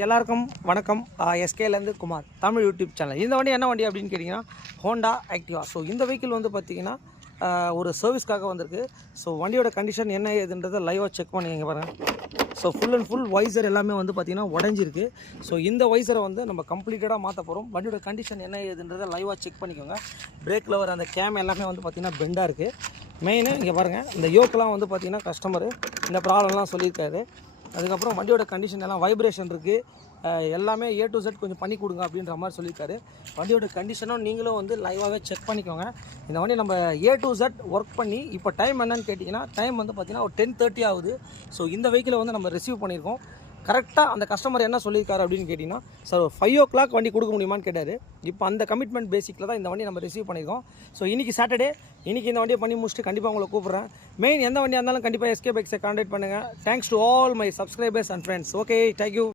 எல்லாருக்கும் வணக்கம். எஸ்கேலேருந்து Kumar Tamil YouTube channel. இந்த வண்டி என்ன வண்டி அப்படின்னு கேட்டிங்கன்னா ஹோண்டா ஆக்டிவா. ஸோ இந்த வெஹிக்கிள் வந்து பார்த்திங்கன்னா ஒரு சர்வீஸ்க்காக வந்திருக்கு. ஸோ வண்டியோட கண்டிஷன் என்ன ஏதுன்றதை லைவாக செக் பண்ணிங்க பாருங்கள். So full and full visor எல்லாமே வந்து பார்த்திங்கன்னா உடஞ்சிருக்கு. ஸோ இந்த வைசரை வந்து நம்ம கம்ப்ளீட்டடாக மாற்ற போகிறோம். வண்டியோட கண்டிஷன் என்ன ஏதுன்றதை லைவாக செக் பண்ணிக்கோங்க. பிரேக்கில் வர அந்த கேம் எல்லாமே வந்து பார்த்திங்கன்னா பெண்டாக இருக்குது. மெயினு இங்கே பாருங்கள், இந்த யோக்கெலாம் வந்து பார்த்திங்கன்னா கஸ்டமரு இந்த ப்ராப்ளம்லாம் சொல்லியிருக்காரு. அதுக்கப்புறம் வண்டியோட கண்டிஷன் எல்லாம் வைப்ரேஷன் இருக்குது, எல்லாமே A to Z கொஞ்சம் பண்ணி கொடுங்க அப்படின்ற மாதிரி சொல்லியிருக்காரு. வண்டியோட கண்டிஷனும் நீங்களும் வந்து லைவாகவே செக் பண்ணிக்கோங்க. இந்த வண்டி நம்ம A to Z ஒர்க் பண்ணி இப்போ டைம் என்னன்னு கேட்டிங்கன்னா டைம் வந்து பார்த்திங்கன்னா ஒரு 10:30 ஆகுது. ஸோ இந்த வெஹிக்கிளை வந்து நம்ம ரிசீவ் பண்ணியிருக்கோம். கரெக்டாக அந்த கஸ்டமர் என்ன சொல்லியிருக்காரு அப்படின்னு கேட்டிங்கன்னா, சார் 5 o'clock வண்டி கொடுக்க முடியுமான்னு கேட்டார். இப்போ அந்த கமிட்மெண்ட் பேசிக்கில் தான் இந்த வண்டி நம்ம ரிசீவ் பண்ணியிருக்கோம். ஸோ இன்றைக்கி சாட்டர்டே, இன்றைக்கி இந்த வண்டியை பண்ணி முடிச்சுட்டு கண்டிப்பாக உங்களை கூப்பிட்றேன். மெயின் எந்த வண்டியாக இருந்தாலும் கண்டிப்பாக எஸ்கே பைக்ஸை கான்டாக்ட் பண்ணுங்கள். Thanks to all my subscribers and friends. Okay, thank you.